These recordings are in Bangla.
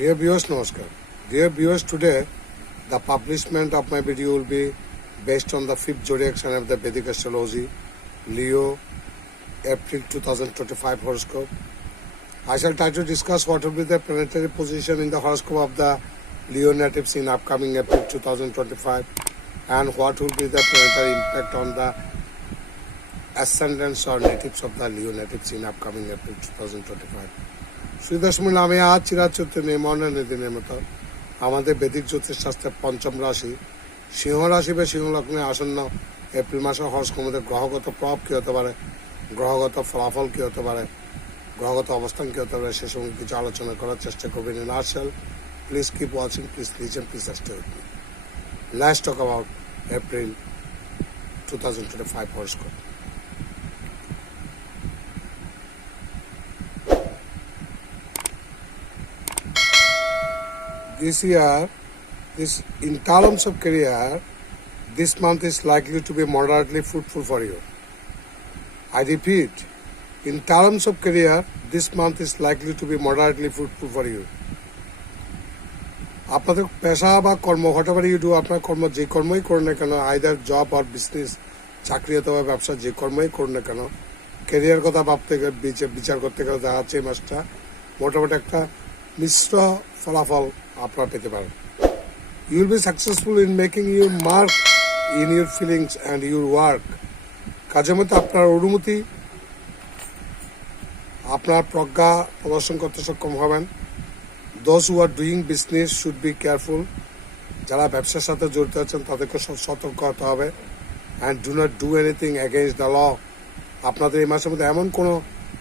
Dear viewers, Namaskar. Dear viewers, today the publishment of my video will be based on the fifth zodiac sign of the Vedic astrology, Leo, April 2025 horoscope. I shall try to discuss what will be the planetary position in the horoscope of the Leo natives in upcoming April 2025 and what will be the planetary impact on the ascendants or natives of the Leo natives in upcoming April 2025. শ্রীদশমী নামে আজ চিরাচরিত নির্মনের দিনের মতো আমাদের বেদিক জ্যোতিষশাস্ত্রের পঞ্চম রাশি সিংহ রাশি বা সিংহ লগ্নে আসন্ন এপ্রিল মাসের হরস্কোপের মধ্যে গ্রহগত প্রভাব কী হতে পারে, গ্রহগত ফলাফল কী হতে পারে, গ্রহগত অবস্থান কী হতে পারে সে সঙ্গে কিছু আলোচনা করার চেষ্টা করবেন। In Artcell please keep watching, please listen, please stay with me. Let's talk about April 2025 horoscope. This year, in terms of career, this month is likely to be moderately fruitful for you. I repeat, in terms of career, this month is likely to be moderately fruitful for you. আপনাদের পেশা বা কর্ম হোয়াটএভার ইউ ডু, আপনার কর্ম যে কর্মই করুন না কেন, আইদার জব আর বিজনেস, চাকরি অথবা ব্যবসা যে কর্মই করুন না কেন, ক্যারিয়ার কথা ভাবতে গেলে বিচার করতে গেলে দেখা যাচ্ছে এই মাসটা মোটামুটি একটা মিশ্র ফলাফল আপনারা পেতে পারেন। You will be successful in making your mark in your feelings and your work. কাজের মধ্যে আপনার অনুমতি, আপনার প্রজ্ঞা প্রদর্শন করতে সক্ষম হবেন। Those who are doing business should be careful. যারা ব্যবসার সাথে জড়িত আছেন তাদেরকে সতর্ক হতে হবে। And do not do anything against the law. আপনাদের এই মাসের মধ্যে এমন কোনো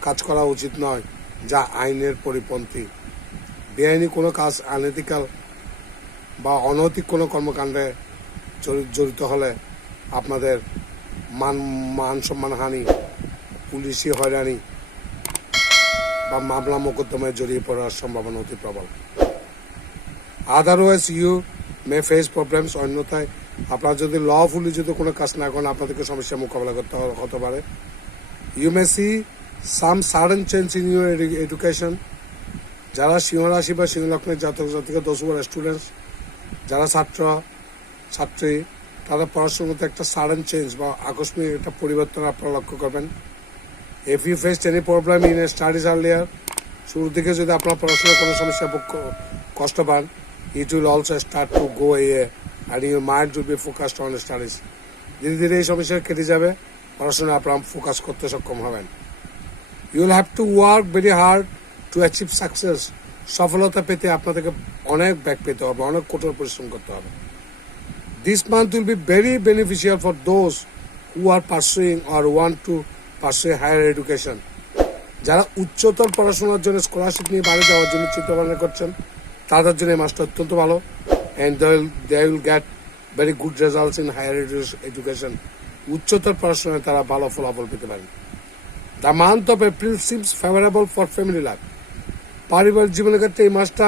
কাজ করা উচিত নয় যা আইনের পরিপন্থী। বেআইনি কোনো কাজ, আনএথিক্যাল বা অনৈতিক কোনো কর্মকাণ্ডে জড়িত হলে আপনাদের মান সম্মানহানি, পুলিশি হয়রানি বা মামলা মোকদ্দমায় জড়িয়ে পড়ার সম্ভাবনা অতি প্রবল। Otherwise you may face problems. অন্যথায় আপনারা যদি লফুলি যদি কোনো কাজ না করেন আপনাদেরকে সমস্যার মোকাবেলা করতে হতে পারে। You may see some sudden change in your education. যারা সিংহ রাশি বা সিংহ লগ্নের জাতক জাতিকা, দোজ হু আর স্টুডেন্টস, যারা ছাত্রী তারা পড়াশোনার মধ্যে একটা সাডেন চেঞ্জ বা আকস্মিক একটা পরিবর্তন আপনারা লক্ষ্য করবেন। If you faced any problem in studies earlier, শুরুর দিকে যদি আপনার পড়াশোনার কোনো সমস্যা কষ্ট পান, it will also start to go a and your mind will be focused on studies. ধীরে ধীরে এই সমস্যা কেটে যাবে, পড়াশোনা আপনারা ফোকাস করতে সক্ষম হবেন। You will have to work very hard to achieve success. সফলতা পেতে আপনাদেরকে অনেক ব্যাক পেতে হবে, অনেক কঠোর পরিশ্রম করতে হবে। This month will be very beneficial for those who are pursuing or want to pursue higher education. যারা উচ্চতর পড়াশোনার জন্য স্কলারশিপ নিয়ে বাইরে যাওয়ার জন্য চিন্তা ভাবনা করছেন তাদের জন্য এই মাসটা অত্যন্ত ভালো। And they will get very good results in higher education. উচ্চতর পড়াশোনায় তারা ভালো ফলাফল পেতে পারেন। The month of April seems favourable for family life. পারিবারিক জীবনের ক্ষেত্রে এই মাসটা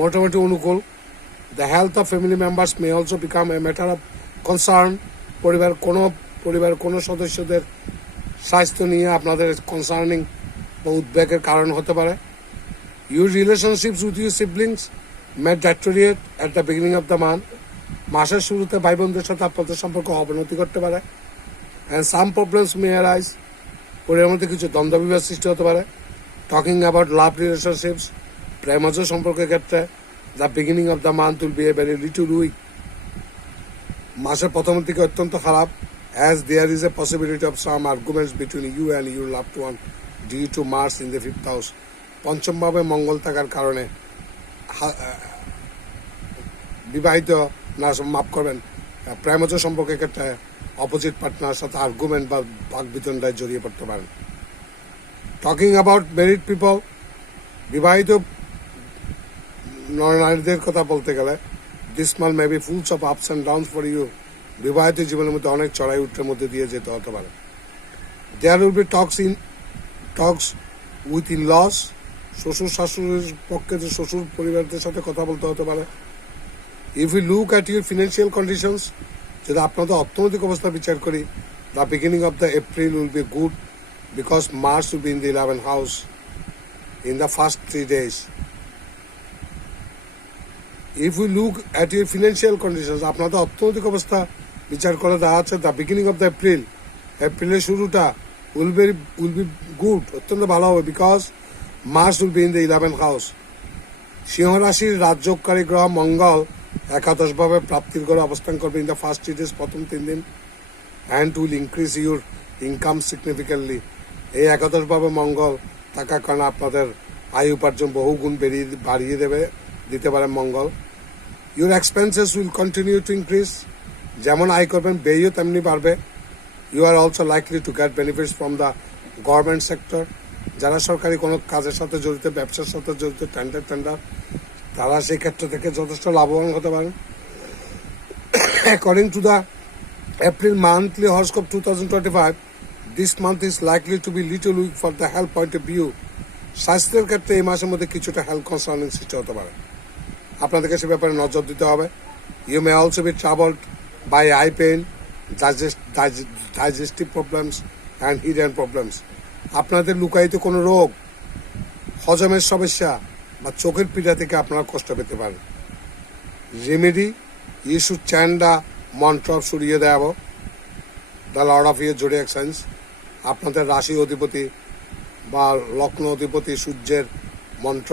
মোটামুটি অনুকূল। The health of family members may also become a matter of concern. পরিবার কোনো সদস্যদের স্বাস্থ্য নিয়ে আপনাদের কনসার্নিং বা উদ্বেগের কারণ হতে পারে। Your relationships with your siblings May deteriorate at the beginning of the month. মাসের শুরুতে ভাই বোনদের সাথে আপনাদের সম্পর্ক অবনতি করতে পারে। And some problems may arise. পরিবারের মধ্যে কিছু দ্বন্দ্ব বিবাদ সৃষ্টি হতে পারে। টকিং অ্যাবাউট লাভ রিলেশনশিপস, প্রেমজ সম্পর্কের ক্ষেত্রে the beginning of the month will be a very little weak. মাসের প্রথমের দিকে অত্যন্ত খারাপ। As there is a possibility of some arguments between you and your loved one due to Mars in the fifth house. পঞ্চমভাবে মঙ্গল থাকার কারণে বিবাহিত না মাফ করবেন প্রেমজ সম্পর্কের ক্ষেত্রে অপোজিট পার্টনার সাথে আর্গুমেন্ট বা বাকবিতণ্ডায় জড়িয়ে পড়তে পারেন। টকিং অ্যাবাউট ম্যারিড পিপল, বিবাহিত নারীদের কথা বলতে গেলে this month may be fulls of ups and downs for you. বিবাহিত জীবনের মধ্যে অনেক চড়াই উঠের মধ্যে দিয়ে যেতে হতে পারে। There will be talks with in laws. শ্বশুর শাশুড়ির পক্ষে যে শ্বশুর পরিবারদের সাথে কথা বলতে হতে পারে। If you look at your financial conditions, যদি আপনাদের অর্থনৈতিক অবস্থা বিচার করি, the beginning of the April will be good because Mars will be in the 11th house in the first 3 days. If you look at your financial condition, আপনাদের অর্থনৈতিক অবস্থা বিচার করে দেখা যাচ্ছে দ্য বিগিনিং অফ দ্য এপ্রিলের শুরুটা উইল বি গুড, অত্যন্ত ভালো হবে, because Mars will be in the 11th house. সিংহ রাশির রাজযোগকারী গ্রহ মঙ্গল একাদশভাবে প্রাপ্তির ঘরে অবস্থান করবে ইন দ্য ফার্স্ট 3 days, প্রথম 3 দিন, and will increase your income significantly. এই একাদশভাবে মঙ্গল থাকার কারণে আপনাদের আয় উপার্জন বহুগুণ বাড়িয়ে দিতে পারে Mangal. Your expenses will continue to increase, যেমন আয় করবেন ব্যয়ও তেমনি বাড়বে। You are also likely to get benefits from the government sector. যারা সরকারি কোনো কাজের সাথে জড়িত, ব্যবসার সাথে জড়িত, টেন্ডার, তারা সেই ক্ষেত্র থেকে যথেষ্ট লাভবান হতে পারেন। According to the April monthly horoscope 2025, this month is likely to be little weak for the health point of view. স্বাস্থ্যের ক্ষেত্রে এই মাসের মধ্যে কিছুটা হেলথ কনসার্নিং সৃষ্টি হতে পারে, আপনাদেরকে সে ব্যাপারে নজর দিতে হবে। You may also be travelled by eye pain, digestive problems and hidden problems. আপনাদের লুকায়িত কোনো রোগ, হজমের সমস্যা বা চোখের পীড়া থেকে আপনারা কষ্ট পেতে পারেন। Remedy, you should chant the mantra of Suryadev, the lord of your zodiac signs. আপনাদের রাশি অধিপতি বা লগ্ন অধিপতি সূর্যের মন্ত্র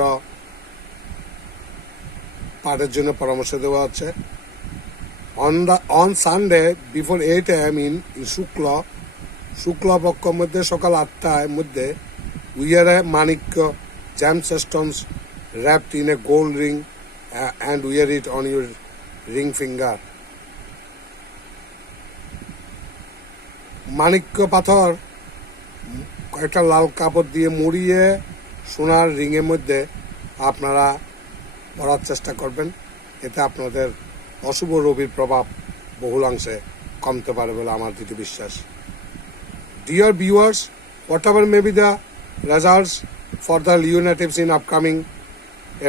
পাঠের জন্য পরামর্শ দেওয়া হচ্ছে। On Sunday before 8 AM in শুক্লপক্ষের মধ্যে সকাল 8টার মধ্যে উইয়ার এ মাণিক্য gemstones wrapped in a gold ring and wear it on your ring finger. Manikya পাথর একটা লাল কাপড় দিয়ে মুড়িয়ে সোনার রিংয়ের মধ্যে আপনারা পরার চেষ্টা করবেন, এতে আপনাদের অশুভ রবির প্রভাব বহুলাংশে কমতে পারে বলে আমার দৃঢ় বিশ্বাস। Dear viewers, whatever may be the results for the Leo natives in upcoming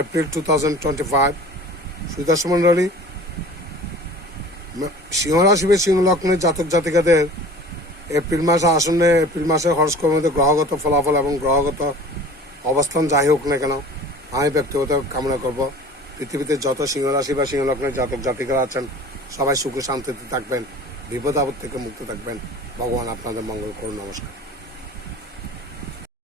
April 2025, সুদর্শন মণ্ডলী, সিংহ রাশি বা সিংহ লগ্নের জাতক জাতিকাদের এপ্রিল মাসে হরস্কোপের মধ্যে গ্রহগত ফলাফল এবং গ্রহগত অবস্থান যাই হোক না কেন, আমি ব্যক্তিগত কামনা করব পৃথিবীতে যত সিংহ রাশি বা সিংহ লগ্নের জাতক জাতিকারা আছেন সবাই সুখে শান্তিতে থাকবেন, বিপদ আপদ থেকে মুক্ত থাকবেন। ভগবান আপনাদের মঙ্গল করুন। নমস্কার।